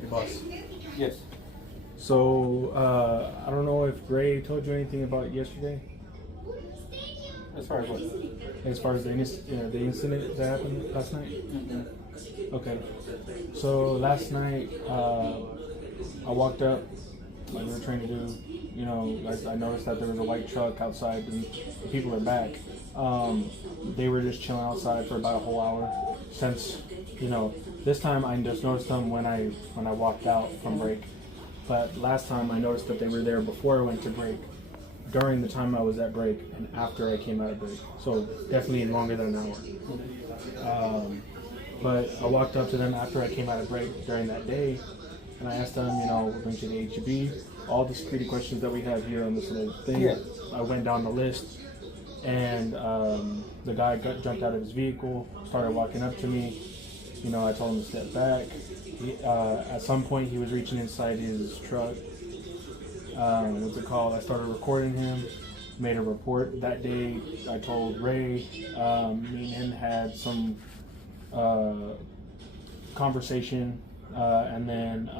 Your boss. Yes. So, I don't know if Ray told you anything about yesterday. As far as what? As far as the incident that happened last night? Mm-hmm. Okay. So, last night, I walked up, like we were trying to do, I noticed that there was a white truck outside and the people are back. They were just chilling outside for about a whole hour since, this time I just noticed them when I walked out from break. But last time I noticed that they were there before I went to break, during the time I was at break, and after I came out of break. So definitely longer than an hour. But I walked up to them after I came out of break during that day, and I asked them, we're going to the HEB, all the security questions that we have here on this little thing. Yeah. I went down the list, and the guy jumped out of his vehicle, started walking up to me. I told him to step back. At some point, he was reaching inside his truck. I started recording him, made a report. That day, I told Ray, me and him had some conversation, and then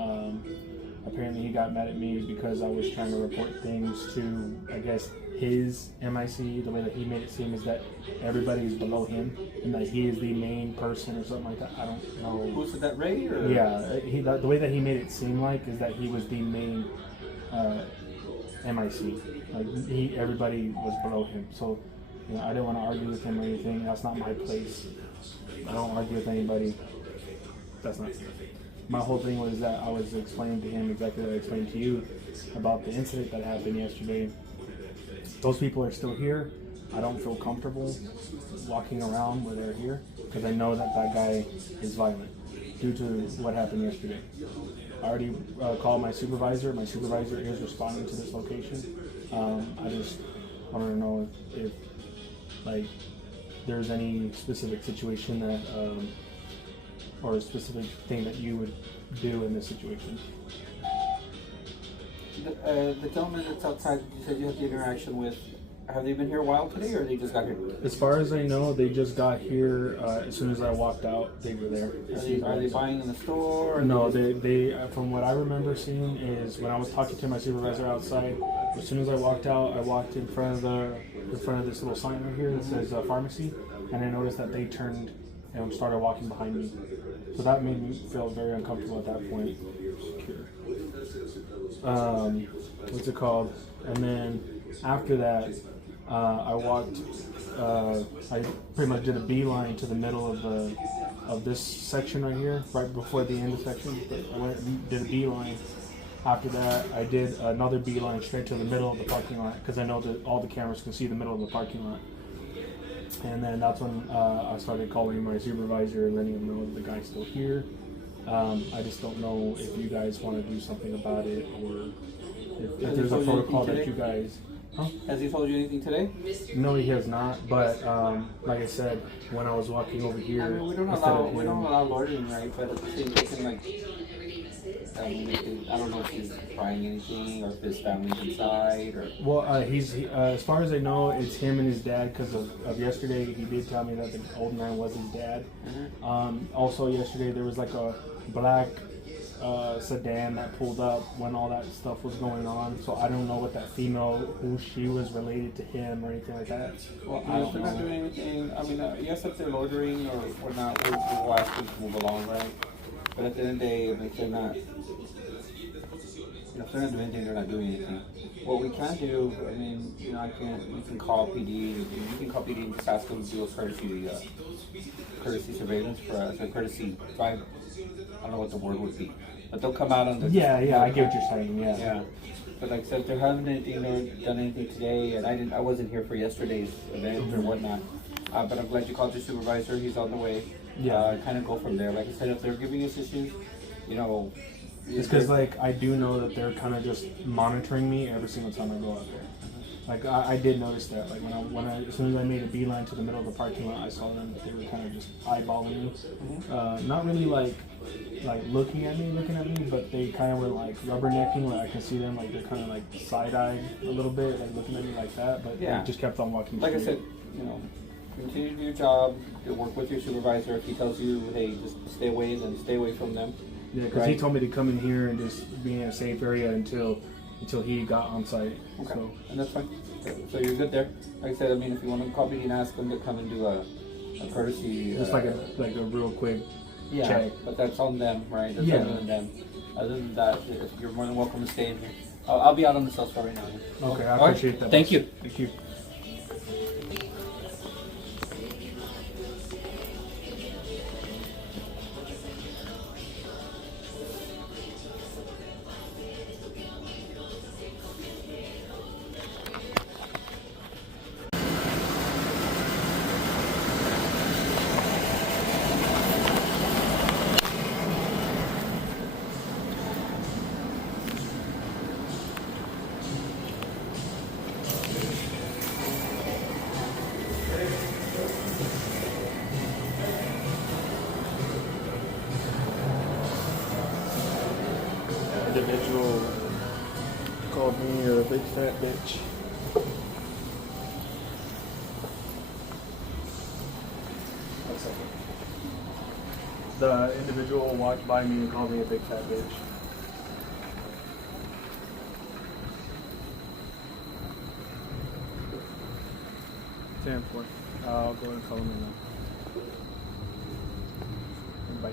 apparently he got mad at me because I was trying to report things to, I guess, his MIC. The way that he made it seem is that everybody is below him and that he is the main person or something like that. I don't know. Who said that, Ray? Or? Yeah, the way that he made it seem like is that he was the main MIC. Like everybody was below him. So I didn't want to argue with him or anything. That's not my place. I don't argue with anybody. That's not. My whole thing was that I was explaining to him exactly what I explained to you about the incident that happened yesterday. Those people are still here. I don't feel comfortable walking around where they're here because I know that guy is violent due to what happened yesterday. I already called my supervisor. My supervisor is responding to this location. I want to know if there's any specific situation that or a specific thing that you would do in this situation. The gentleman that's outside, you said you had the interaction with, have they been here a while today, or they just got here? As far as I know, they just got here as soon as I walked out. They were there. Are they buying in the store? No, they from what I remember seeing is when I was talking to my supervisor outside. As soon as I walked out, I walked in front of this little sign right here that says pharmacy, and I noticed that they turned and started walking behind me. So that made me feel very uncomfortable at that point. What's it called? And then after that, I walked. I pretty much did a beeline to the middle of this section right here, right before the intersection. I went and did a beeline. After that, I did another beeline straight to the middle of the parking lot because I know that all the cameras can see the middle of the parking lot. And then that's when I started calling my supervisor and letting him know that the guy's still here. I just don't know if you guys want to do something about it or if there's a protocol that you guys... Huh? Has he told you anything today? No, he has not. But like I said, when I was walking over here... I mean, we don't allow loitering, right? But at the same time, I don't know if he's buying anything or if his family's inside or... Well, he's as far as I know, it's him and his dad because of yesterday. He did tell me that the old man was his dad. Mm-hmm. Also, yesterday there was like a black sedan that pulled up when all that stuff was going on. So I don't know what that female, who she was related to him or anything like that. Well, if they're not doing anything, I mean, yes, if they're loitering or whatnot, we'll ask them to move along, right? But at the end of the day, if they're not, if they're not doing anything, they're not doing anything. What we can do, I mean, we can call PD. You can call PD and just ask them to do a courtesy surveillance for us, a courtesy drive. I don't know what the word would be, but they'll come out on the. Yeah, I get what you're saying. Yeah. Yeah. But like I said, if there haven't done anything today, and I wasn't here for yesterday's event or whatnot. But I'm glad you called your supervisor. He's on the way. Yeah. Kind of go from there. Like I said, if they're giving us issues, it's because I do know that they're kind of just monitoring me every single time I go out there. Like I did notice that. Like when I as soon as I made a beeline to the middle of the parking lot, I saw them. They were kind of just eyeballing me. Mm-hmm. Not really like looking at me, but they kind of were like rubbernecking. Like I can see them, like they're kind of like side-eyed a little bit, like looking at me like that. But they just kept on walking. Like I said, continue to do your job. Work with your supervisor. If he tells you, hey, just stay away, then stay away from them. Yeah, because right? he told me to come in here and just be in a safe area until he got on site. Okay, So. and that's fine. So you're good there. Like I said, I mean, if you want to call PD and ask them to come and do a courtesy, Just like a real quick check. but that's on them, right? That's Yeah. on them. Other than that, you're more than welcome to stay in here. I'll be out on the sales floor right now. Okay, I All right. appreciate that. Thank boss. you. Thank you. Individual called me a big fat bitch. One second. The individual walked by me and called me a big fat bitch. I'll go and call him in now. Bye.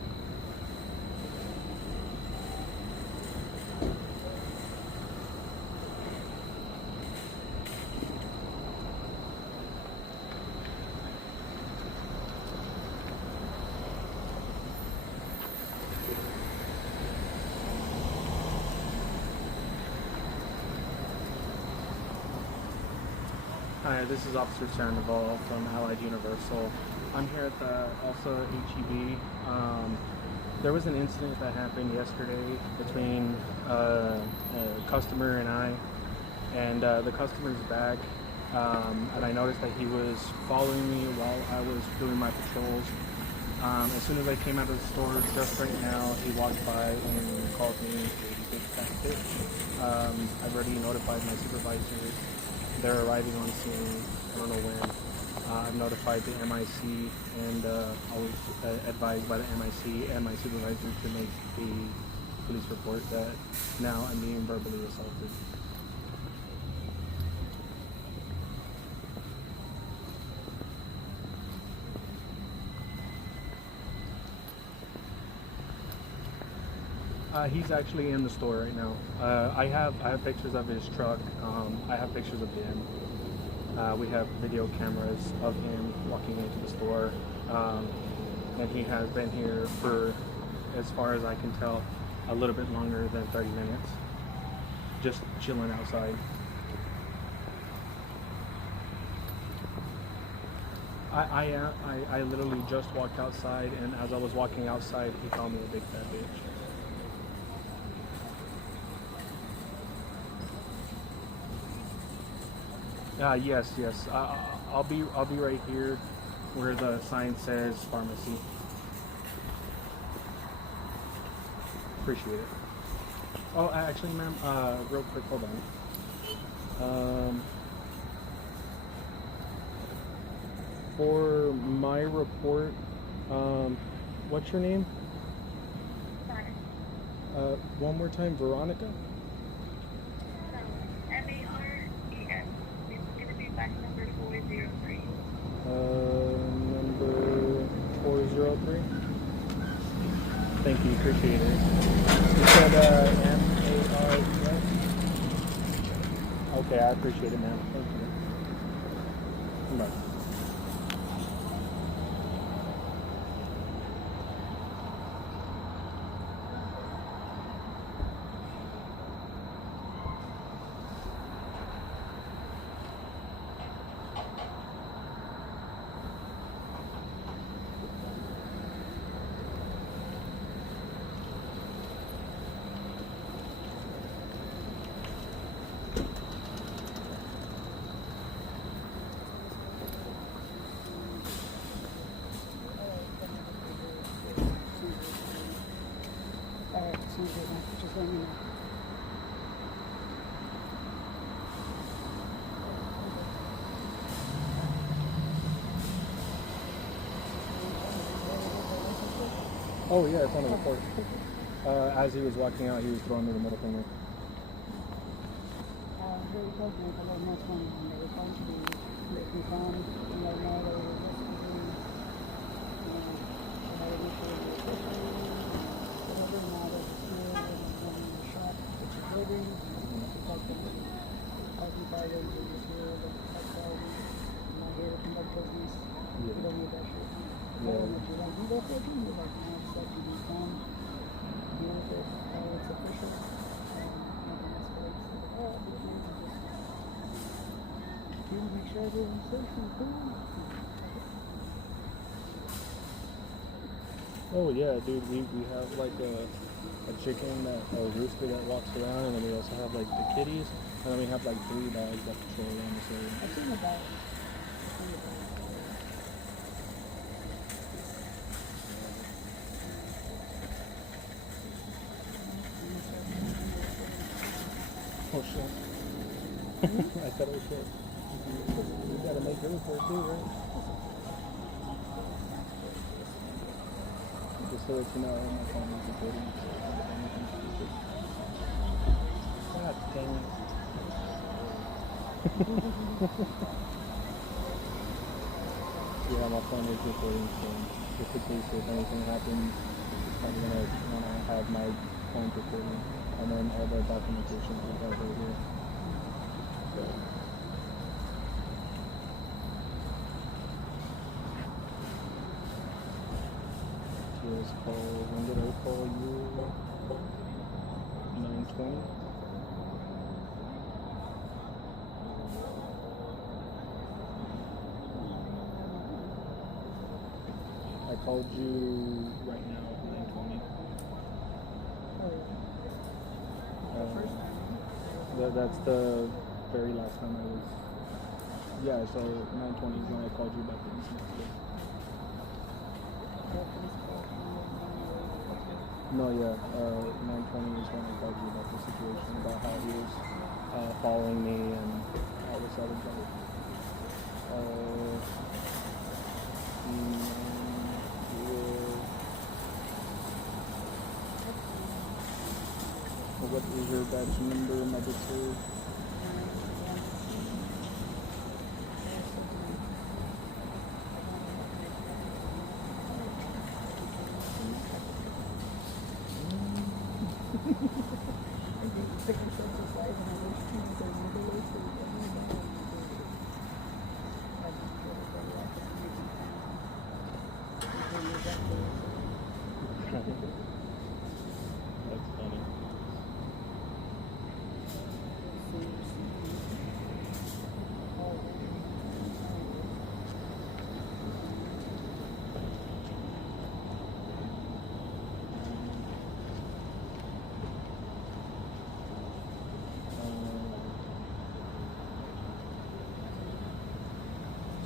Hi, this is Officer Sandoval from Allied Universal. I'm here at the Elsa HEB. There was an incident that happened yesterday between a customer and I, and the customer's back, and I noticed that he was following me while I was doing my patrols. As soon as I came out of the store, just right now, he walked by and called me a big fat bitch. I've already notified my supervisor. They're arriving on scene. I don't know when. I've notified the MIC and always advised by the MIC and my supervisor to make the police report that now I'm being verbally assaulted. He's actually in the store right now. I have pictures of his truck. I have pictures of him. We have video cameras of him walking into the store, and he has been here for, as far as I can tell, a little bit longer than 30 minutes, just chilling outside. I literally just walked outside, and as I was walking outside, he called me a big fat bitch. Yes. I'll be right here where the sign says pharmacy. Appreciate it. Oh, actually, ma'am, real quick, hold on. For my report, what's your name? One more time, Veronica? M-A-R-E-S. It's going to be back number 403. Number 403. Thank you, appreciate it. You said M-A-R-E-S? Okay, I appreciate it, ma'am. Thank you. Bye. Just let me know. Oh yeah, it's on the report. As he was walking out, he was throwing me the middle finger. Very close, like a little next one, and they were going to make me calm, and let know they were investigating, so they initially were officially, whatever, now they're here, when they were shot, it's a building, protect them, occupiers, they're just here, to protect quality, I'm not here to conduct business, you don't need that shit. Yeah. If you like, you go for it, you like, no, just like you be calm, deal with it, it's official, nothing escalates, oh, big deal, just make sure everyone's safe and cool. Oh yeah, dude, we have like a chicken a rooster that walks around, and then we also have like the kitties, and then we have like 3 dogs that patrol around this area. I've seen the dog. Oh shit. I said oh shit. You gotta make room for it too, right? Just so that you know, my phone is recording. God dang it. Yeah, my phone is recording, so just in case if anything happens, I'm gonna wanna have my phone recording, and then all the documentation we have right here. So. Just call, when did I call you? 9:20? I called you right now at 9:20. That's the very last time I was. Yeah, so 9:20 is when I called you back in. No, yeah, 9:20 is when I called you about the situation, about how he was following me and all this other stuff. What is your badge number, my good sir? That's funny.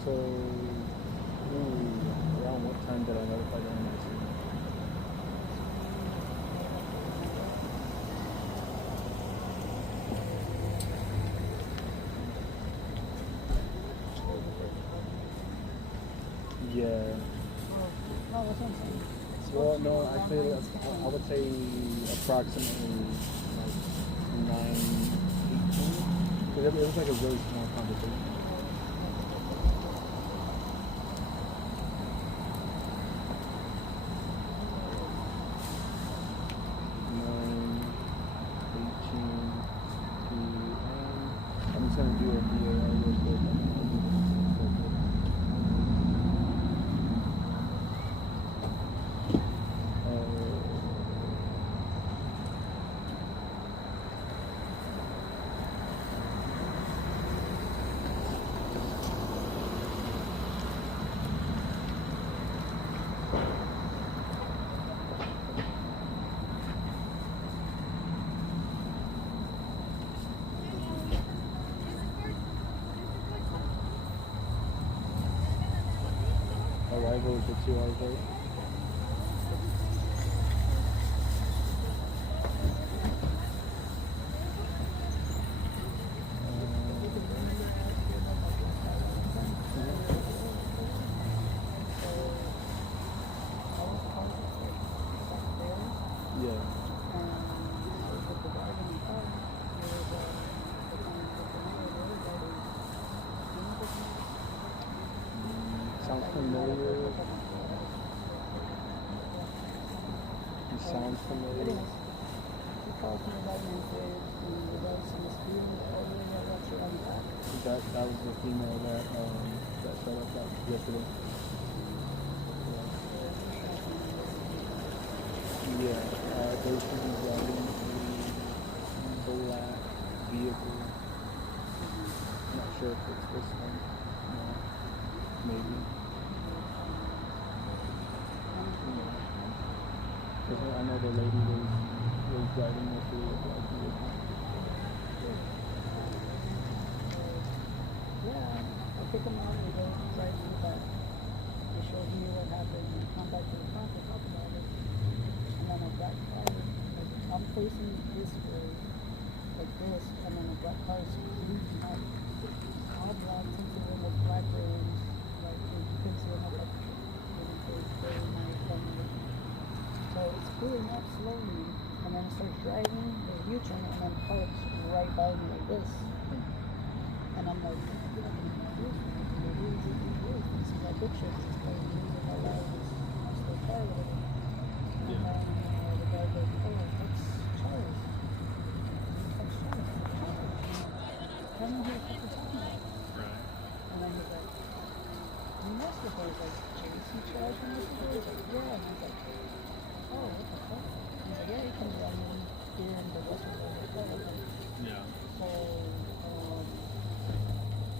So, around what time did I notify them? Yeah. Well, no, I would say approximately like 9:18, because it was like a really small conversation. I'm just gonna do a VAR real quick. Arrival is at 2 hours late. Yeah. familiar? He sounds familiar. He calls me about an incident in regards to the student over there that's on the back. That was the female that showed up yesterday. Yeah, they should be driving a black vehicle. I'm not sure if it's this one. No, maybe. Because I know the lady was driving yesterday a black vehicle. Yeah, I pick him out and go right to the back. He shows me what happened and come back to the car to talk about it. And then a black car, like I'm facing this way, like this, and then a black car is leading out. All black into them with black rims, like you can see them up like very nice. So it's pulling up slowly, and then it starts driving, there's a U-turn, and then parks right by me like this. And I'm like, this is my picture, this is like moving around this car or whatever. And then the guy goes, oh, that's Charles. That's Charles. Come in here a couple times. Right. And then he's like, you must have heard like Jason Charles from this before? He's like, yeah. And he's like, oh, what the fuck? He's like, yeah, he comes down here and the rest of the day. Yeah. So,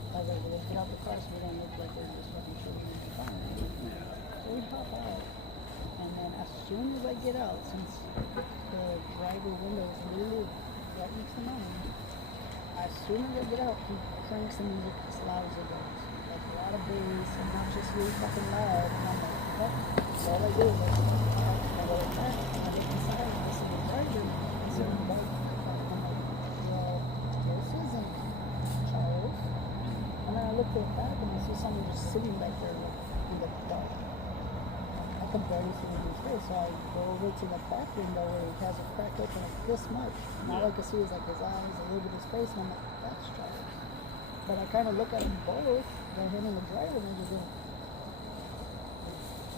I was like, let's get out the car so we don't look like we're just fucking shooting in the car. So we hop out, and then as soon as I get out, since the driver window is literally right next to mine, as soon as I get out, he cranks the music as loud as it goes. Like a lot of bass, and not just really fucking loud. And I'm like, what? So all I do is like, I go back, and I look inside, and I see the driver, and so I'm like, well, this isn't Charles. And then I look to the back and I see someone just sitting back there like in the dark. I can barely see his face, so I go over to the back window where he has a crack open like this much. And all I can see is like his eyes, a little bit of his face, and I'm like, that's Charles. But I kind of look at them both, him and the driver, and I just go,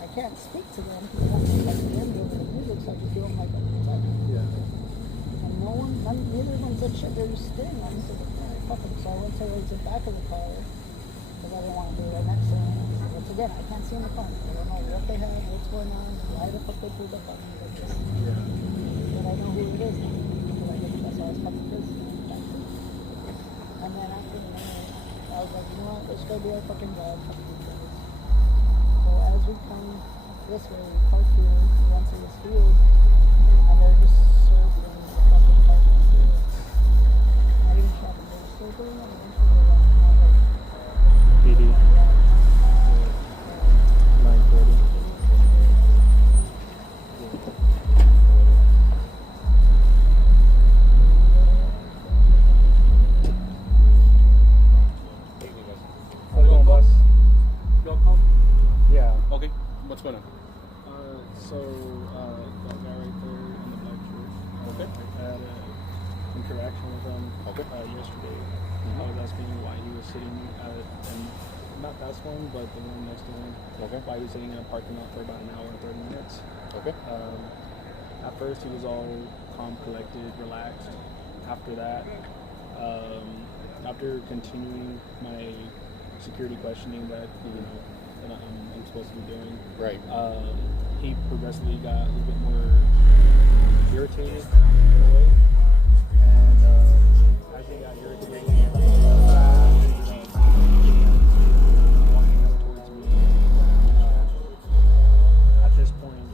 I can't speak to them because I'm like the end of the music, so I just do them like a second. Yeah. And neither of them said shit, they were just staring at me. So I went to the back of the car because I didn't want to be right next to him. Once again, I can't see in the car. I don't know what they have, what's going on, why the fuck they pulled up on me like this. Yeah. But I know who it is now. Like, that's how I was fucking pissed. And then after the night, I was like, you know what, let's go do our fucking job. So as we come this way, we park here, we run through this field, and they're just circling the fucking parking field. Not even traffic, they're circling and then PD. 940. How's it going, boss? Yeah. Okay, what's going on? That guy right there in the black shirt. Okay. I had an interaction with him yesterday. I was asking him why he was sitting and not that one, but the one next to him. Okay. Why he was sitting in a parking lot for about an hour and 30 minutes. Okay. At first he was all calm, collected, relaxed. After that, after continuing my security questioning that I'm supposed to be doing, Right. He progressively got a little bit more irritated in a way, and as he got irritated, walking up towards me. At this point,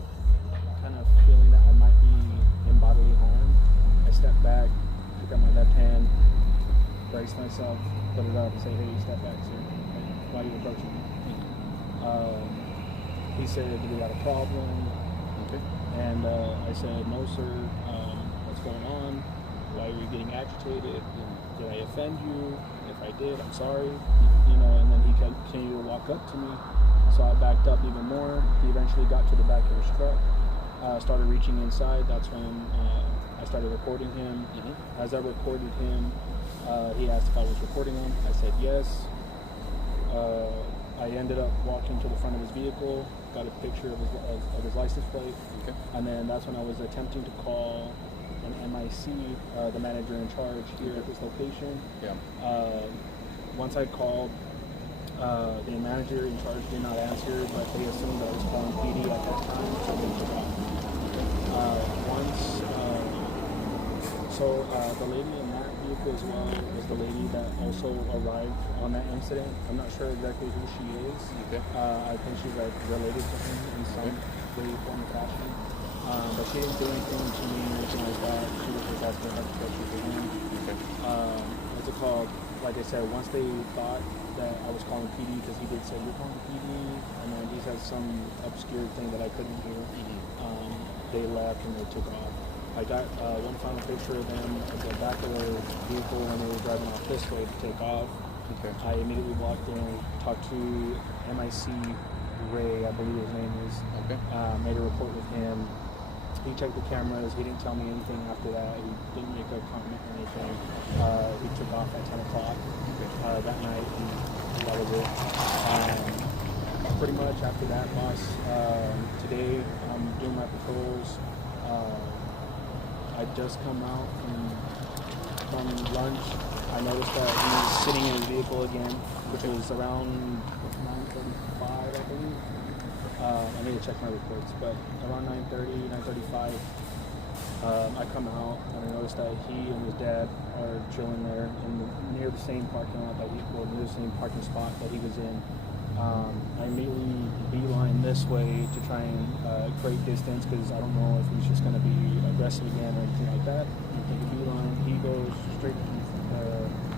kind of feeling that I might be in bodily harm, I stepped back, took out my left hand, braced myself, put it up, and say, "Hey, step back, sir. Why are you approaching me?" He said, "Do we got a problem?" Okay. And I said, "No, sir. What's going on? Why are you getting agitated? Did I offend you? If I did, I'm sorry." And then he continued to walk up to me. So I backed up even more. He eventually got to the back of his truck, started reaching inside. That's when I started recording him. As I recorded him, he asked if I was recording him. I said yes. I ended up walking to the front of his vehicle, got a picture of his license plate, and then that's when I was attempting to call an MIC, the manager in charge here at this location. Once I called, the manager in charge did not answer, but they assumed I was calling PD at that time, so they took off. The lady in that vehicle as well was the lady that also arrived on that incident. I'm not sure exactly who she is. I think she's like related to him in some way, form, or fashion. But she didn't do anything to me or anything like that. She was just asking her questions for him. What's it called? Like I said, once they thought that I was calling PD, because he did say, "You're calling PD," and then he said some obscure thing that I couldn't hear. They left and they took off. I got one final picture of them at the back of their vehicle when they were driving off this way to take off. I immediately walked in, talked to MIC Ray, I believe his name is. Made a report with him. He checked the cameras. He didn't tell me anything after that. He didn't make a comment or anything. He took off at 10 o'clock that night, and that was it. Pretty much after that, boss, today I'm doing my patrols. I just come out from lunch. I noticed that he was sitting in his vehicle again, which was around 9:35, I believe. I need to check my reports, but around 9:30, 9:35, I come out and I noticed that he and his dad are chilling there near the same parking lot near the same parking spot that he was in. I immediately beeline this way to try and create distance, because I don't know if he's just going to be aggressive again or anything like that. I take a beeline. He goes straight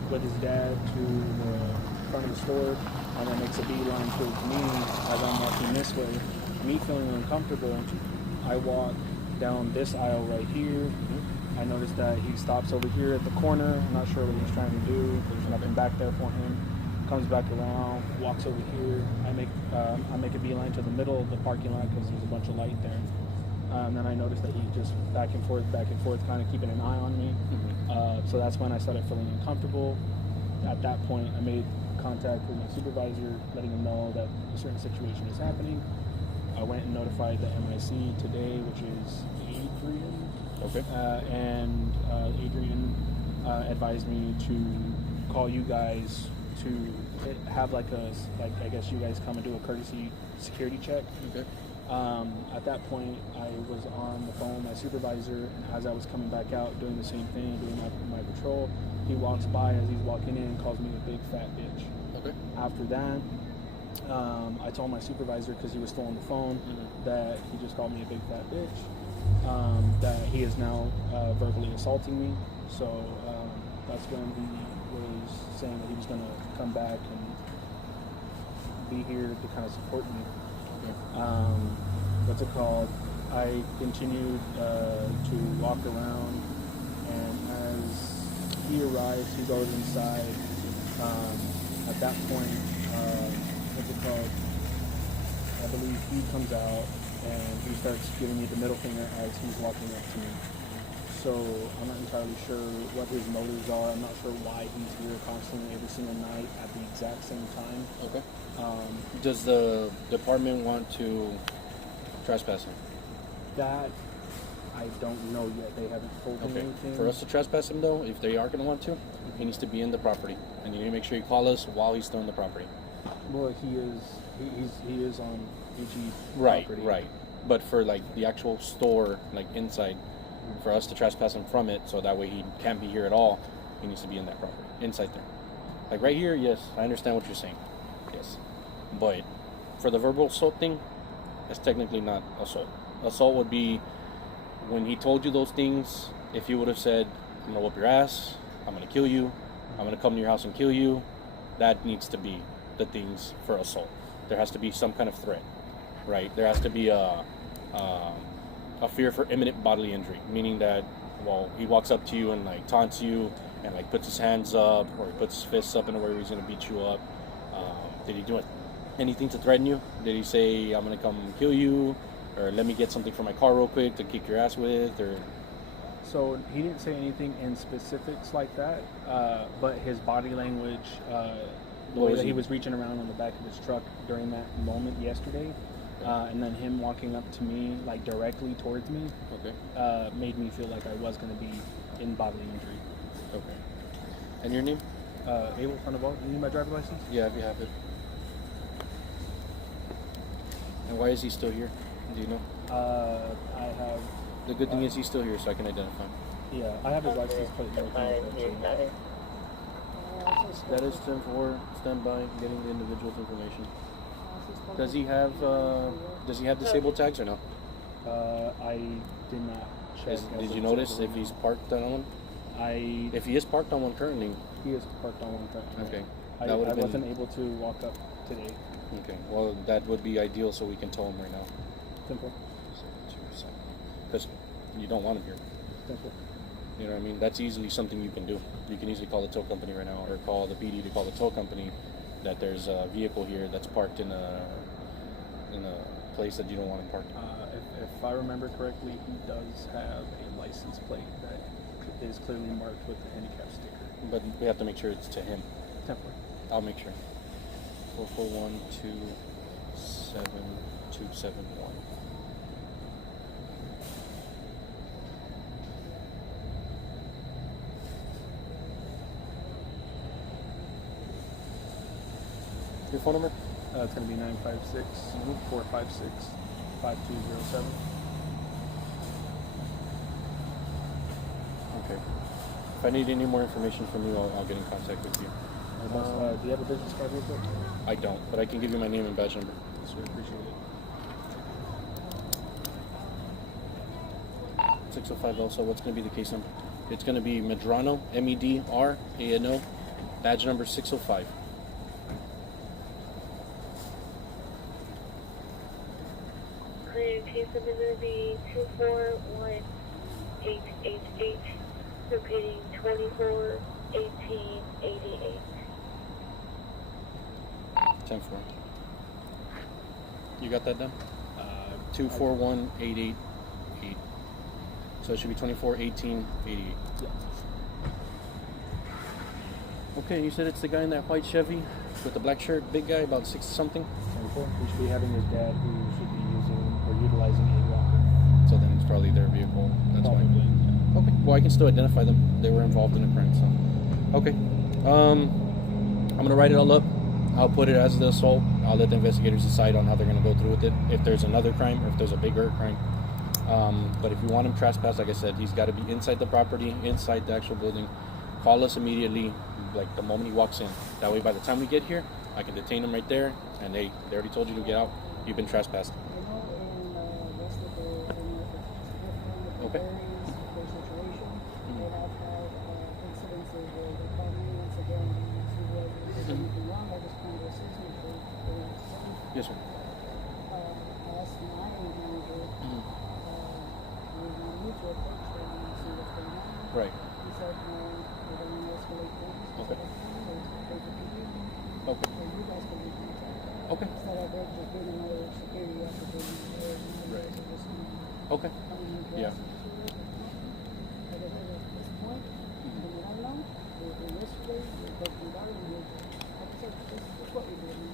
with his dad to the front of the store, and then makes a beeline towards me as I'm walking this way. Me feeling uncomfortable, I walk down this aisle right here. I notice that he stops over here at the corner. I'm not sure what he's trying to do. There's nothing back there for him. Comes back around, walks over here. I make a beeline to the middle of the parking lot because there's a bunch of light there. And then I noticed that he just back and forth, kind of keeping an eye on me. So that's when I started feeling uncomfortable. At that point, I made contact with my supervisor, letting him know that a certain situation is happening. I went and notified the MIC today, which is Adrian. And Adrian advised me to call you guys to have I guess you guys come and do a courtesy security check. At that point, I was on the phone with my supervisor, and as I was coming back out doing the same thing, doing my patrol, he walks by as he's walking in and calls me a big fat bitch. After that, I told my supervisor, because he was still on the phone, that he just called me a big fat bitch, that he is now verbally assaulting me. So that's when he was saying that he was going to come back and be here to kind of support me. What's it called? I continued to walk around, and as he arrives, he goes inside. At that point, what's it called? I believe he comes out and he starts giving me the middle finger as he's walking up to me. So I'm not entirely sure what his motives are. I'm not sure why he's here constantly every single night at the exact same time. Does the department want to trespass him? That I don't know yet. They haven't told me anything. For us to trespass him, though, if they are going to want to, he needs to be in the property, and you need to make sure you call us while he's still in the property. Well, he is on PG property. Right. But for the actual store, inside, for us to trespass him from it, so that way he can't be here at all, he needs to be in that property, inside there. Right here, yes, I understand what you're saying. Yes. But for the verbal assault thing, it's technically not assault. Assault would be when he told you those things. If he would have said, "I'm gonna whoop your ass, I'm gonna kill you, I'm gonna come to your house and kill you," that needs to be the things for assault. There has to be some kind of threat, right? There has to be a fear for imminent bodily injury, meaning that, he walks up to you and taunts you and puts his hands up, or he puts his fists up in a way where he's gonna beat you up. Did he do anything to threaten you? Did he say, "I'm gonna come kill you," or "Let me get something from my car real quick to kick your ass with"? Or so he didn't say anything in specifics like that, but his body language The way that he was reaching around on the back of his truck during that moment yesterday, and then him walking up to me, like directly towards me, made me feel like I was going to be in bodily injury. Okay. And your name? Abel Sandoval. You need my driver's license? Yeah, if you have it. And why is he still here? Do you know? I have. The good thing is he's still here, so I can identify him. Yeah, I have his license plate and everything. Status 10-4, stand by, getting the individual's information. Does he have disabled tags or no? I did not check. Did you notice if he's parked on one? If he is parked on one currently. He is parked on one currently. Okay. I wasn't able to walk up today. Okay. Well, that would be ideal, so we can tow him right now. Simple. Because you don't want him here. Simple. You know what I mean? That's easily something you can do. You can easily call the tow company right now, or call the PD to call the tow company that there's a vehicle here that's parked in a place that you don't want him parked. If I remember correctly, he does have a license plate that is clearly marked with the handicap sticker. But we have to make sure it's to him. Template. I'll make sure. 441-27271. Your phone number? It's going to be 956-456-5207. Okay. If I need any more information from you, I'll get in contact with you. Do you have a business card real quick? I don't, but I can give you my name and badge number. Sure, appreciate it. 605 Elsa, what's going to be the case number? It's going to be Medrano, Medrano, badge number 605. Case number is going to be 241888, repeating 241888. 10-4. You got that done? 241888. So it should be 241888. Yeah. Okay, you said it's the guy in that white Chevy with the black shirt, big guy, about 6 something. 24. We should be having his dad who should be using or utilizing a walker. So then it's probably their vehicle. That's Probably, fine. yeah. Okay. Well, I can still identify them. They were involved in a crime. So, okay. I'm gonna write it all up. I'll put it as the assault. I'll let the investigators decide on how they're gonna go through with it. If there's another crime, or if there's a bigger crime. But if you want him trespassed, like I said, he's got to be inside the property, inside the actual building. Call us immediately, like the moment he walks in. That way, by the time we get here, I can detain him right there. And they already told you to get out. You've been trespassed. Okay. Yes, sir. Right. Okay. Okay. Okay. Okay. Yeah.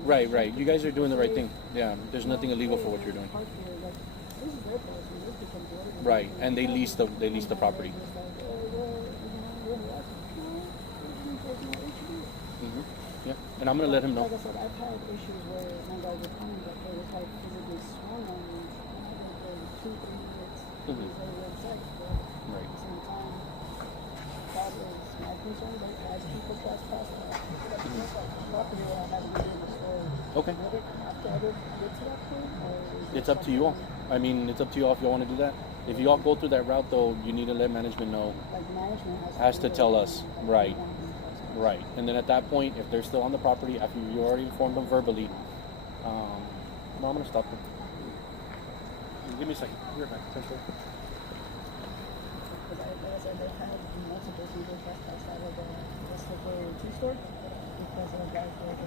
Right. You guys are doing the right thing. Yeah. There's nothing illegal for what you're doing. Right. And they lease the property. Yeah. And I'm gonna let him know. Like I said, I've had issues where my guys were coming, but they was like physically swung on me. And I think for 2-3 minutes, it was very upset. But Right. at the same time, that is my concern. But as people trespass, luckily I had to get in the store. Okay. Would it have to ever get to that point? Or is It's up to you all. I mean, it's up to you all if you want to do that. If you all go through that route, though, you need to let management know. Like management Has to tell us. Right. Right. And then at that point, if they're still on the property, after you already informed them verbally, no, I'm going to stop them. Give me a second. You're back. Because like I said, they've had multiple people trespass out of the two-store because of guys like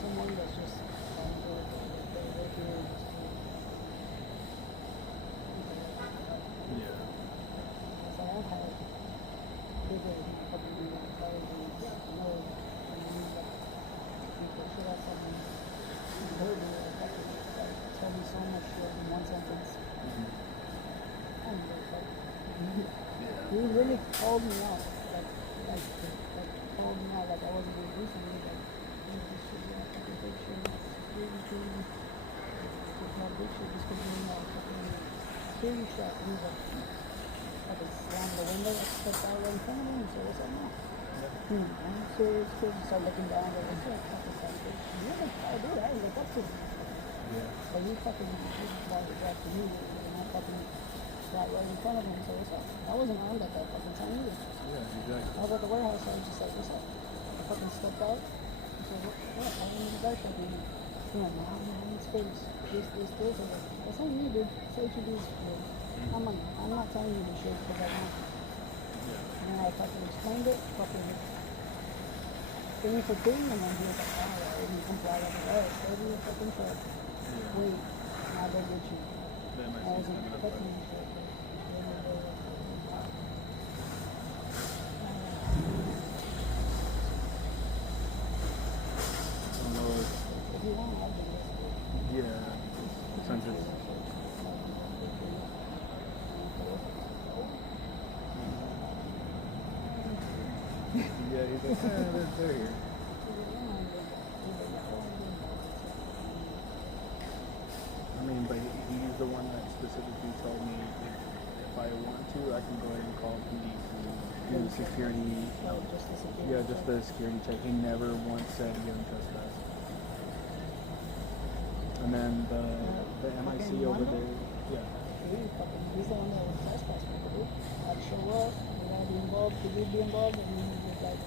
someone that's just he really called me out, like called me out, like I wasn't going to do something, like, this should be a fucking picture, security team, it's not a big shit, this could be a fucking security trap, and he's like, fucking slammed the window, like, stepped out right in front of me, and so what's up now? I'm serious, kid, and start looking down, like, what's up, fucking son of a bitch, you're like, I'll do that, he's like, what's this? Yeah. But he fucking, brought it back to me, and I fucking, right in front of him, so what's up? I wasn't armed at that fucking time either. Yeah, exactly. I was at the warehouse, so I was just like, what's up? I fucking stepped out. I said, what? I went in the back shop and I'm in his face. This. That's on you, dude. Say what you do. I'm not telling you this shit because I want to. And then I fucking explained it, fucking thing for thing, and then he was like, oh, I didn't comply. I was like, alright, stay in your fucking truck. Wait, and I'll go get you. I wasn't expecting you. Yeah, he's like, they're here. I mean, but he's the one that specifically told me if I want to, I can go ahead and call PD to do the security. Yeah, just the security check. He never once said he didn't trespass. And then the MIC over there, yeah. He's the one that was trespassing. I'd show up, and I'd be involved, because he'd be involved, and he was like,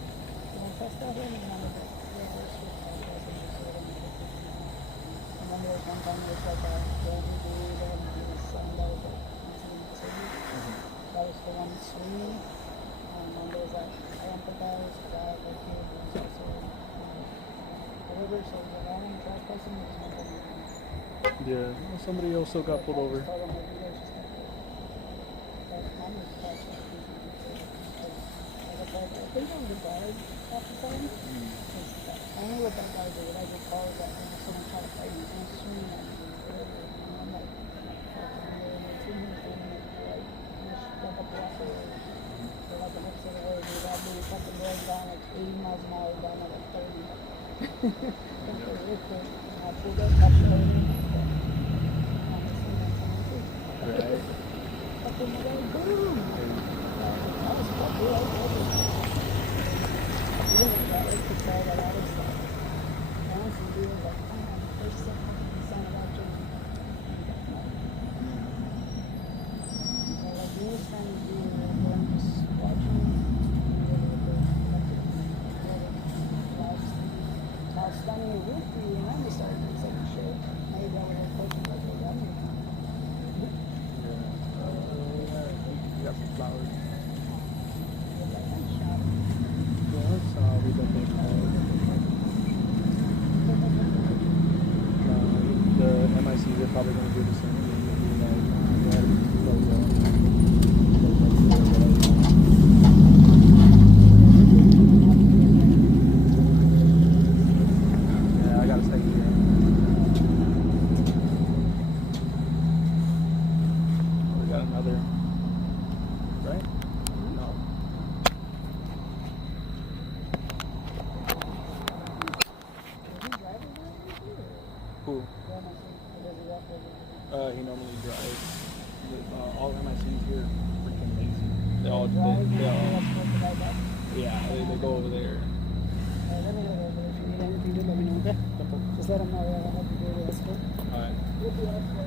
don't trespass him, and I'm like, yeah, that's what I'm trespassing, so I don't know. And then there was one time it was like a older dude, and his son that was like, that was the one swinging, and then there was like, I empathize, God, like, he was also, whatever, so when I am trespassing, it's not that I'm Yeah, well, somebody also got pulled over. I think I was a guard at the time. I don't know what that guy did. What I recall is that someone tried to fight me and swing at me. And I'm like, it's in here for me. Like, just jump up the walkway. So like the next other way, dude, I'll be fucking going down like 80 miles an hour, down at like 30. And so real quick, and I pulled up, I pulled over. Right. Fucking boom! I was fucking right. I could tell that I was like, honestly, dude, like, there's some fucking sound about you. So, like, you was trying to do everyone just watching, I was standing with you, and I just started to say shit. Maybe I would have questioned, like, what I mean. You got some flowers. Like, I'm shot. Sorry, but they called. The MICs are probably going to do the same thing. Yeah, I gotta stay here. We got another, right? No. Who? He normally drives. All MICs here are freaking lazy. They all, yeah, they go over there. Let me know if you need anything, just let me know, okay? Just let them know that I have to do this. Alright. We'll be out for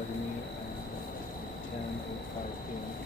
pardon me, 10:05 p.m.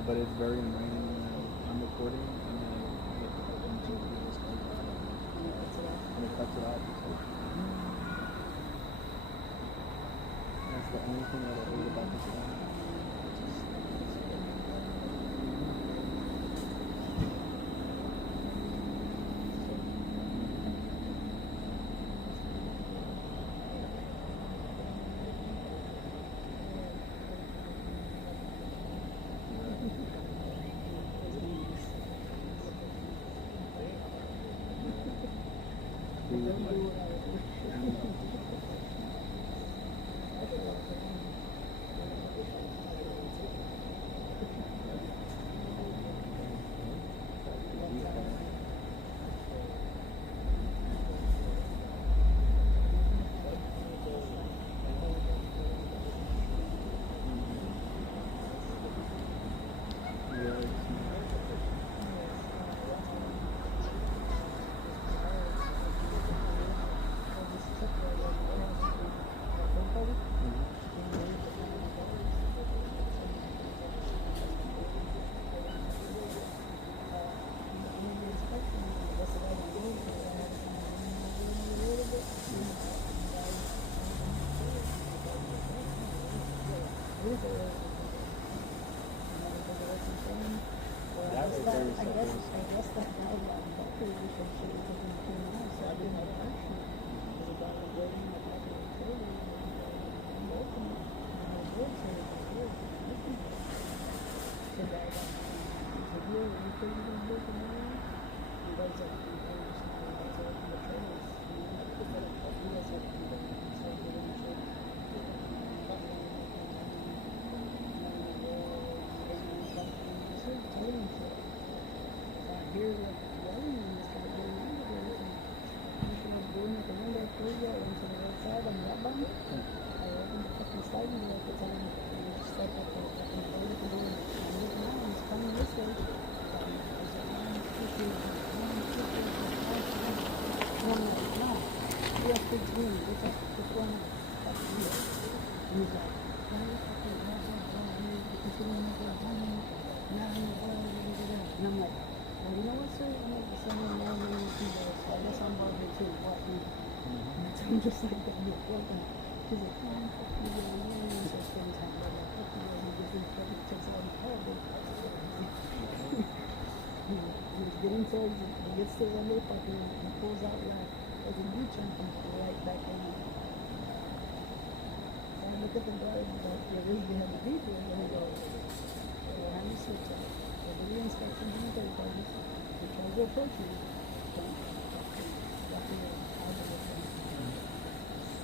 know, but it's very annoying when I'm recording and then the video is going on and it cuts it off. It's like, that's the only thing that I hate about this one. Just like that, you're welcome. She's like, oh, fuck you, so things happen. I'm like, fuck you, and he takes all the power. He's getting towards, he gets to one little fucking, he pulls out like, as a new chunk, and right back in. So I look at the guard, and like, you're really behind the people, and he goes, well, how do you switch up? So the re-inspection from the third party, he tries to approach you.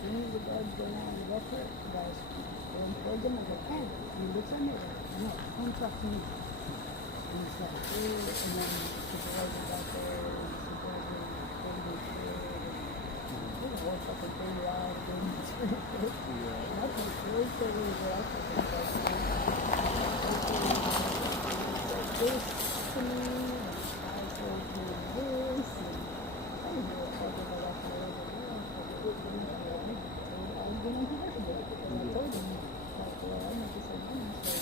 As soon as the guards go down and left her, the guys go and plug him and go, hey, and he looks at me like, no, don't talk to me. And he's like, oh, and then the supervisor got there, and the supervisor told me shit, and it was a whole fucking thing loud, and it's pretty good. And I think really totally what I think is like, this to me, and I told him this, and I didn't know what fucking about that for a little bit. I was being unprofessional because I told him, like, well, I'm not just a woman, so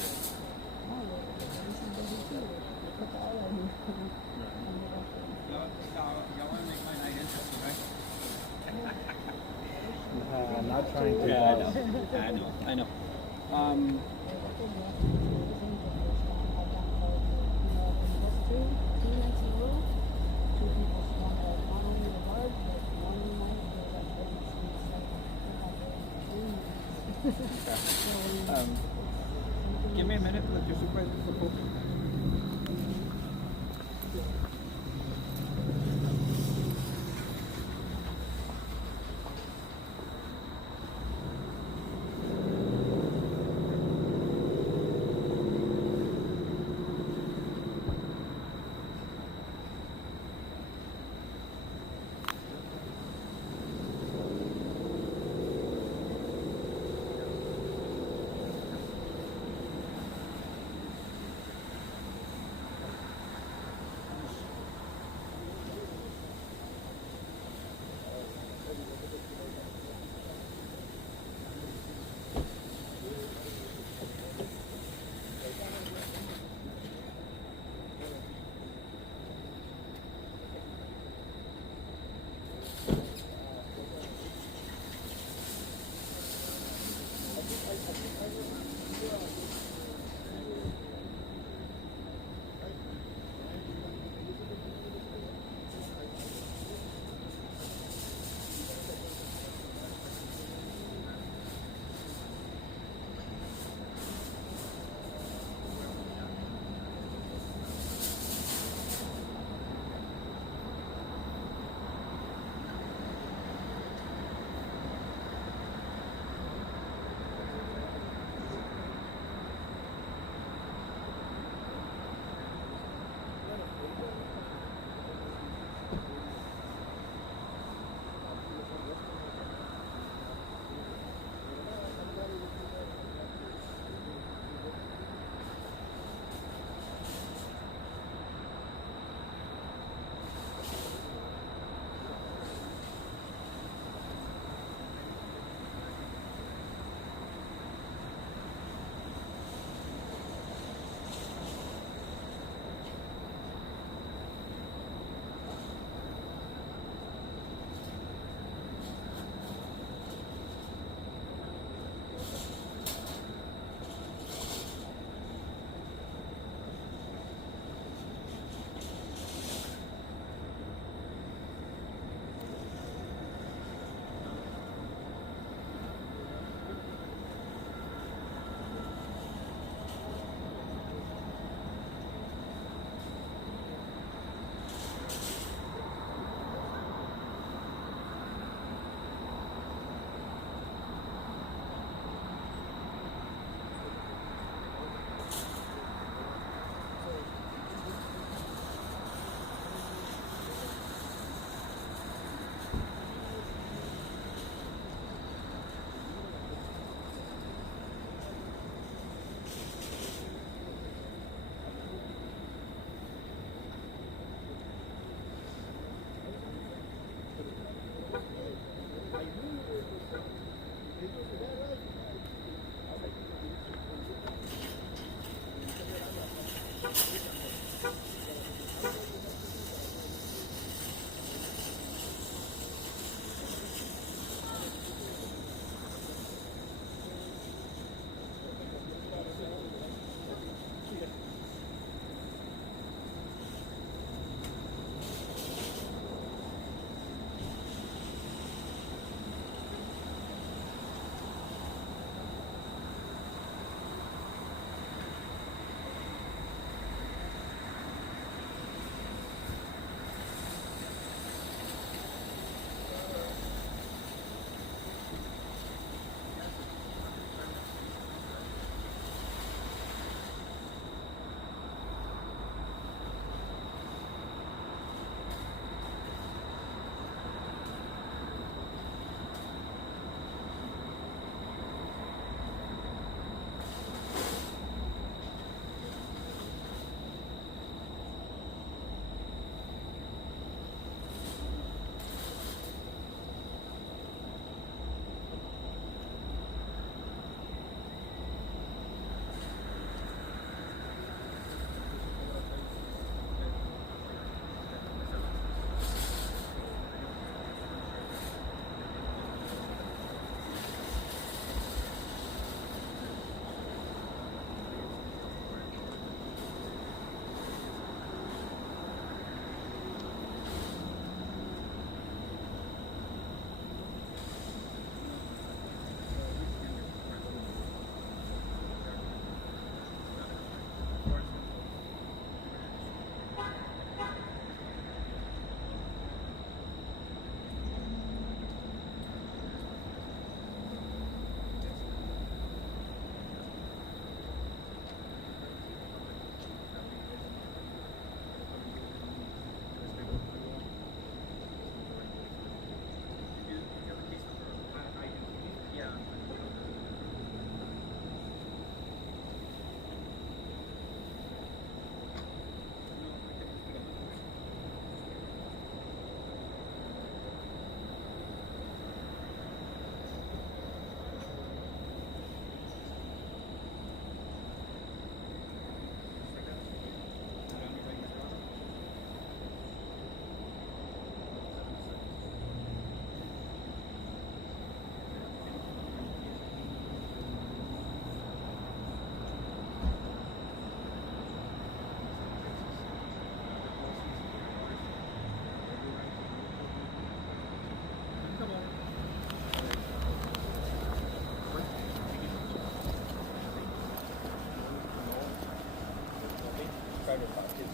no, this is what he did. They put the eye on me. Y'all want to make my night interesting, right? I'm not trying to. Yeah, I know. Two nights in a row, two people spawned out. Not only the guard, but one night they were like, Give me a minute to let your supervisor go.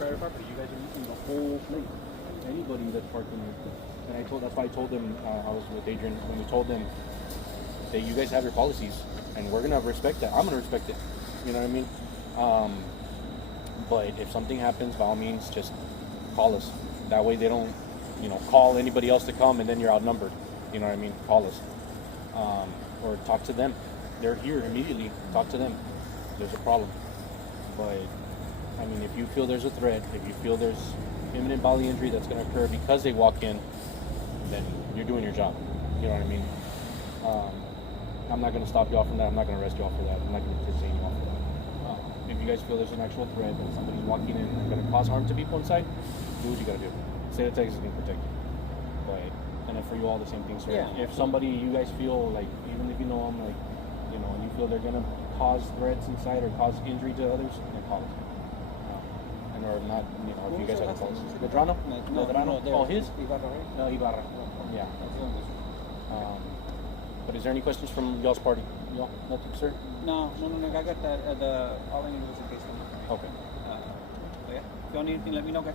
private property. You guys are using the whole place. Anybody that's parking there. And that's why I told them, I was with Adrian, when we told them that you guys have your policies and we're gonna respect that. I'm gonna respect it. You know what I mean? But if something happens, by all means, just call us. That way they don't, call anybody else to come and then you're outnumbered. You know what I mean? Call us. Or talk to them. They're here immediately. Talk to them. There's a problem. But, I mean, if you feel there's a threat, if you feel there's imminent bodily injury that's going to occur because they walk in, then you're doing your job. You know what I mean? I'm not going to stop you off from that. I'm not going to arrest you off for that. I'm not going to detain you off for that. If you guys feel there's an actual threat that somebody's walking in and going to cause harm to people inside, do what you got to do. State of Texas can protect you. But, and then for you all, the same thing, sir. Yeah. If somebody, you guys feel like, even if you know them, like, and you feel they're going to cause threats inside or cause injury to others, then call us. And or not, if you guys have a policy. Medrano? Medrano? Oh, his? Ibarra, right? No, Ibarra. Yeah. But is there any questions from y'all's party? Y'all? Nothing, sir? No. I got the all I need was a case number. Okay. So yeah. If you need anything, let me know, guys.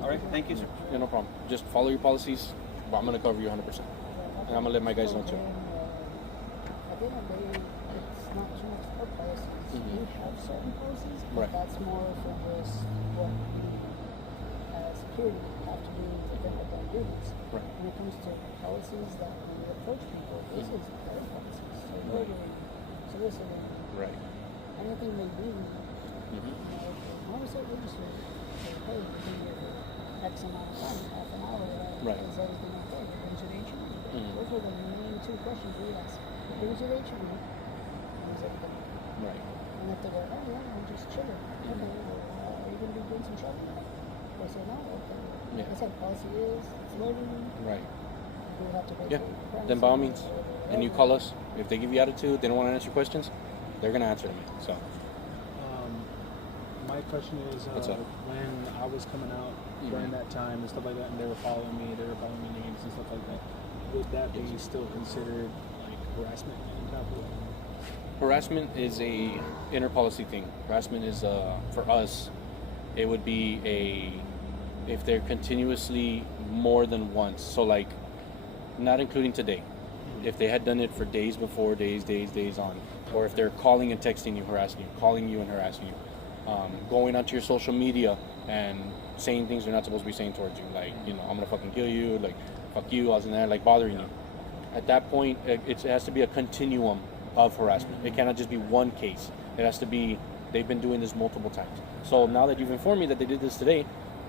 All right. Thank you, sir. Yeah, no problem. Just follow your policies. Well, I'm going to cover you 100%. And I'm going to let my guys know too. At the end of the day, it's not too much for policies. We have certain policies, but Right. that's more for just what we as security have to do to get our own duties. Right. When it comes to policies that when we approach people, this is their policies. So loitering, soliciting, Right. anything they do, how is it registered? Say, hey, we'll be here for X amount of time, half an hour, Right. is everything okay? Brings you to HEB. Those are the main two questions we ask. Brings you to HEB, is everything okay? Right. And if they go, oh yeah, I'm just chilling. Okay, well, are you going to be doing some shopping? They say, no, okay. Yeah. That's how the policy is. It's loitering. Right. We have to go Yeah. to Then by all means. And you call us. If they give you attitude, they don't want to answer questions, they're going to answer them. So. My question is, What's up? when I was coming out during that time and stuff like that, and they were following me names and stuff like that, would that be still considered like harassment in capital? Harassment is a inner policy thing. Harassment is for us, it would be if they're continuously more than once. So like, not including today. If they had done it for days before, days on, or if they're calling and texting you, harassing you, calling you and harassing you, going onto your social media and saying things they're not supposed to be saying towards you, like, I'm gonna fucking kill you, like, fuck you, I was in there, like, bothering you. At that point, it has to be a continuum of harassment. It cannot just be one case. It has to be, they've been doing this multiple times. So now that you've informed me that they did this today,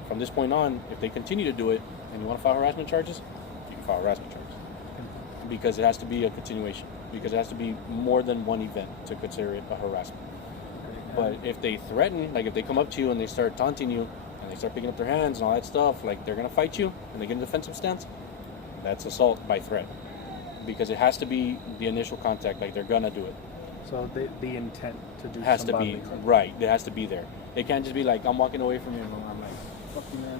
from this point on, if they continue to do it and you want to file harassment charges, you can file harassment charges. Because it has to be a continuation. Because it has to be more than one event to consider it a harassment. But if they threaten, like if they come up to you and they start taunting you and they start picking up their hands and all that stuff, like they're going to fight you and they get in a defensive stance, that's assault by threat. Because it has to be the initial contact, like they're going to do it. So the intent to do Has to somebody. be, right, it has to be there. It can't just be like, I'm walking away from you and I'm like, fuck you, man.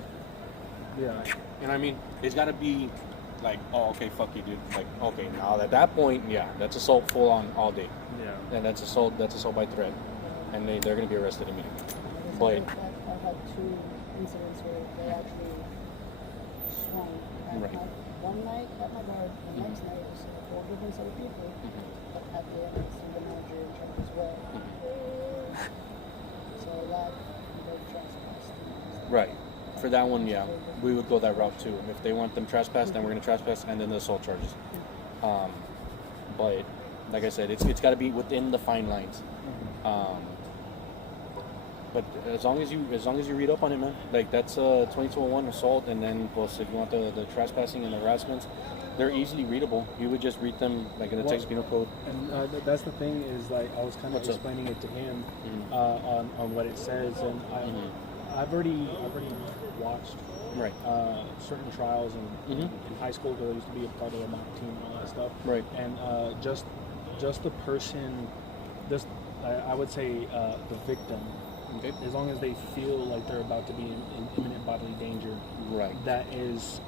Yeah. You know what I mean? It's got to be like, oh, okay, fuck you, dude. Like, okay, now at that point, yeah, that's assault full on all day. Yeah. And that's assault by threat. And they're going to be arrested immediately. But I've had two incidents where they actually swung. Right. One night at my guard, the next night it was a whole different set of people. But at the end, it's the manager in charge as well. So that, they trespassed. right. For that one, yeah, we would go that route too. If they want them trespassed, then we're going to trespass and then the assault charges. But like I said, it's got to be within the fine lines. But as long as you read up on it, man, like that's 2201 assault, and then plus if you want the trespassing and the harassments, they're easily readable. You would just read them like in the Texas Penal Code. And that's the thing is, like, I was kind of What's up? explaining it to him on what it says, and I've already watched Right. certain trials in high school, because I used to be a part of the mock team and all that stuff. Right. And just the person, I would say the victim. Okay. As long as they feel like they're about to be in imminent bodily danger, Right. that is,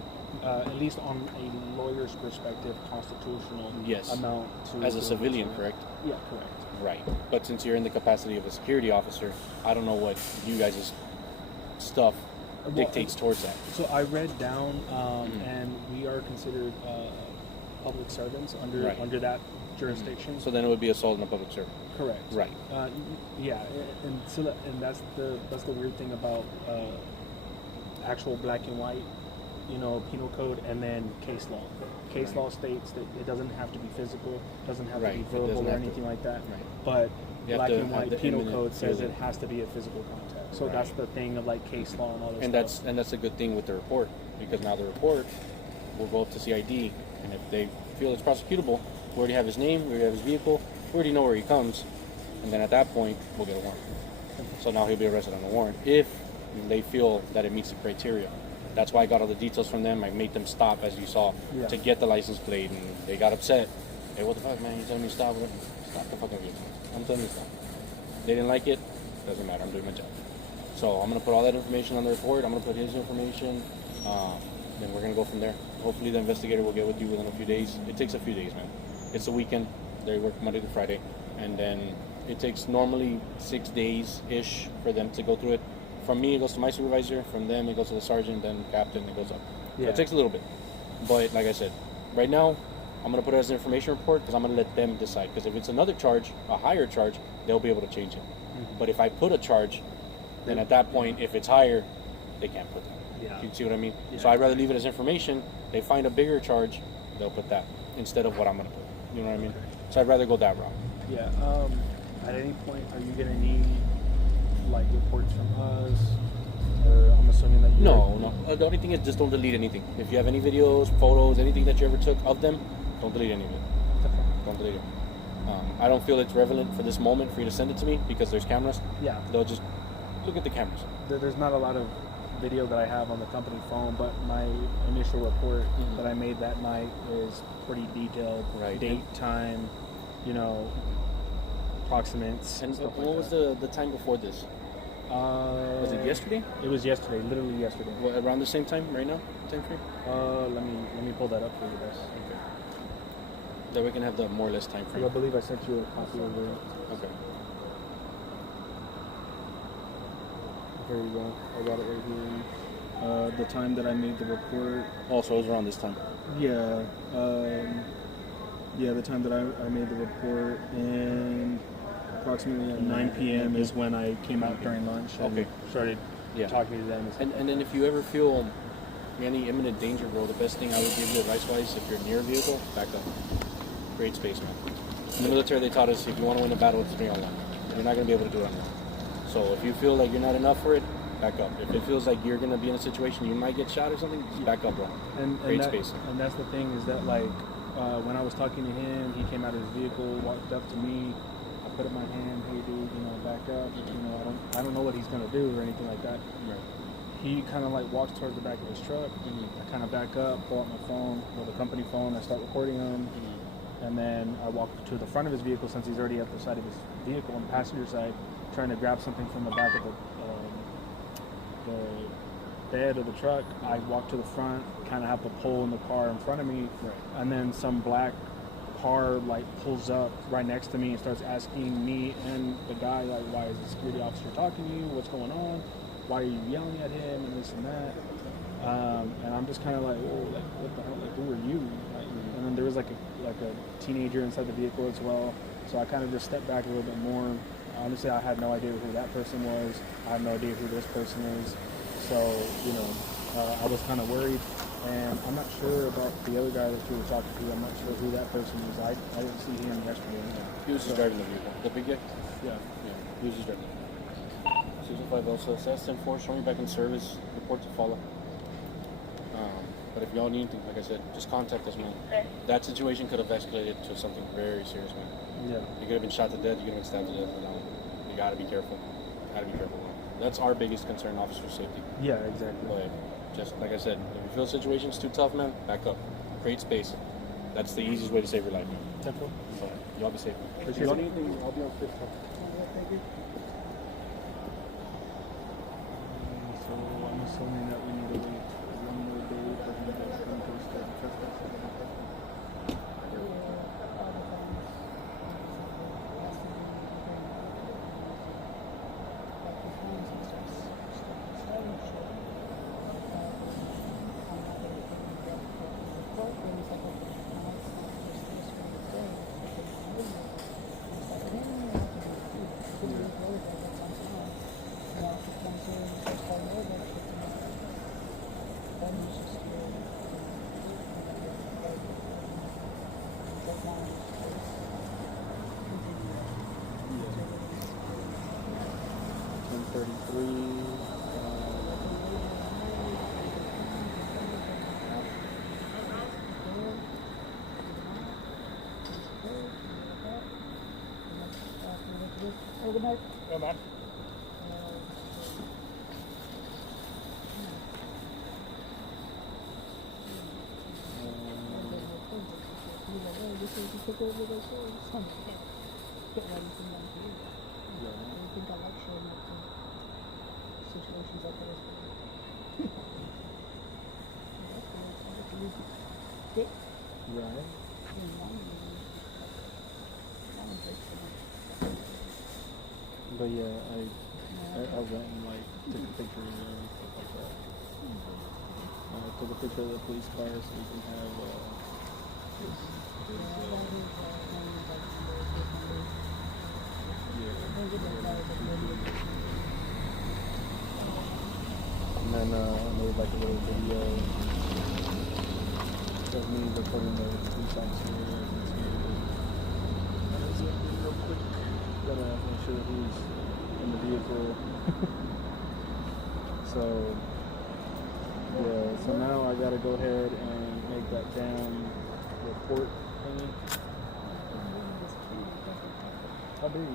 at least on a lawyer's perspective, constitutional Yes. amount to... As a civilian, correct? Yeah, correct. Right. But since you're in the capacity of a security officer, I don't know what you guys' stuff dictates towards that. So I read down, and we are considered public servants under that jurisdiction. So then it would be assault in a public servant. Correct. Right. Yeah, and so that's the weird thing about actual black and white, penal code, and then case law. Case law states that it doesn't have to be physical, doesn't have to be verbal or anything like that. Right. But black and have white the penal imminent code says feeling. it has to be a physical contact. So that's the thing of like case law and all this stuff. And that's a good thing with the report, because now the report will go up to CID, and if they feel it's prosecutable, we already have his name, we already have his vehicle, we already know where he comes, and then at that point we'll get a warrant. So now he'll be arrested on a warrant if they feel that it meets the criteria. That's why I got all the details from them. I made them stop, as you saw, to get the license plate, and they got upset. Hey, what the fuck, man? You telling me to stop? Stop the fucking vehicle. I'm telling you to stop. They didn't like it. Doesn't matter. I'm doing my job. So I'm gonna put all that information on the report. I'm gonna put his information. Then we're gonna go from there. Hopefully the investigator will get with you within a few days. It takes a few days, man. It's a weekend. They work Monday to Friday, and then it takes normally 6 days-ish for them to go through it. From me, it goes to my supervisor. From them, it goes to the sergeant, then captain, it goes up. So it takes a little bit. But like I said, right now, I'm going to put it as an information report because I'm going to let them decide. Because if it's another charge, a higher charge, they'll be able to change it. But if I put a charge, then at that point, if it's higher, they can't put that. Yeah. You see what I mean? Yeah. So I'd rather leave it as information. They find a bigger charge, they'll put that instead of what I'm going to put. You know what I mean? So I'd rather go that route. Yeah. At any point, are you going to need like reports from us? Or I'm assuming that you No. The only thing is just don't delete anything. If you have any videos, photos, anything that you ever took of them, don't delete any of it. Don't delete it. I don't feel it's relevant for this moment for you to send it to me because there's cameras. Yeah. They'll just look at the cameras. There's not a lot of video that I have on the company phone, but my initial report that I made that night is pretty detailed. Right. Date, time, approximates. And stuff what like was that. the time before this? Was it yesterday? It was yesterday, literally yesterday. What, around the same time right now? Time frame? Let me pull that up for you guys. Okay. That we can have the more or less time frame. I believe I sent you a copy of it. Okay. Here you go. I got it right here. The time that I made the report. Also, it was around this time. Yeah. The time that I made the report, and approximately at 9 p.m. is when I came out during lunch and started talking to them. And then if you ever feel any imminent danger, bro, the best thing I would give you advice-wise, if you're near a vehicle, back up. Create space, man. In the military, they taught us if you want to win a battle, it's 3-on-1. You're not going to be able to do it on your own. So if you feel like you're not enough for it, back up. If it feels like you're going to be in a situation you might get shot or something, just back up, bro. Create space. And that's the thing is that, like, when I was talking to him, he came out of his vehicle, walked up to me. I put up my hand, hey, dude, back up. I don't know what he's going to do or anything like that. Right. He kind of like walks towards the back of his truck, and I kind of back up, pull out my phone, the company phone, I start recording him. And then I walk to the front of his vehicle since he's already at the side of his vehicle on the passenger side, trying to grab something from the back of the bed of the truck. I walk to the front, kind of have the pole in the car in front of me, and then some black car like pulls up right next to me and starts asking me and the guy like, why is the security officer talking to you? What's going on? Why are you yelling at him and this and that? And I'm just kind of like, whoa, like what the hell? Like, who are you? And then there was like a teenager inside the vehicle as well. So I kind of just stepped back a little bit more. Honestly, I had no idea who that person was. I have no idea who this person is. So, I was kind of worried. And I'm not sure about the other guy that you were talking to. I'm not sure who that person is. I didn't see him yesterday. He was just driving the vehicle. The big guy? Yeah. He was just driving. Season 5 also says 10-4, showing back in service, report to follow. But if y'all need anything, like I said, just contact us, man. That situation could have escalated to something very serious, man. Yeah. You could have been shot to death, you could have been stabbed to death. You gotta be careful. Man. That's our biggest concern, officer safety. Yeah, exactly. But just like I said, if you feel the situation's too tough, man, back up. Create space. That's the easiest way to save your life, man. Definitely. So, y'all be safe. If you need anything, I'll be on fit. Thank you. So I'm assuming that we need to wait one more day for him to come to the trespass. 10:33. Good night. Come on. Situations like this. Right. But yeah, I went and like took a picture and stuff like that. Took a picture of the police car so we can have this. And then I made like a little video of me recording the police officer. Let's zoom in real quick. Gotta make sure that he's in the vehicle. So yeah, so now I gotta go ahead and make that damn report thingy. How big?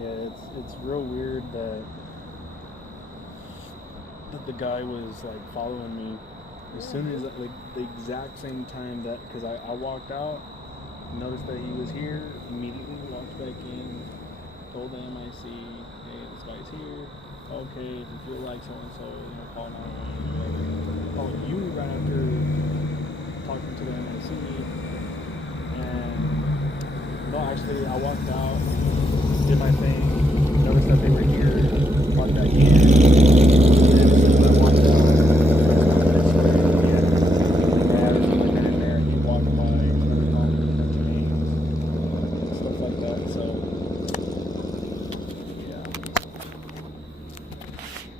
Yeah, it's real weird that the guy was like following me as soon as like the exact same time that, because I walked out, noticed that he was here, immediately walked back in, told the MIC, hey, this guy's here. Okay, if you feel like so and so, call 911. Called you right after talking to the MIC, and no, actually I walked out, did my thing, noticed that they were here, walked back in.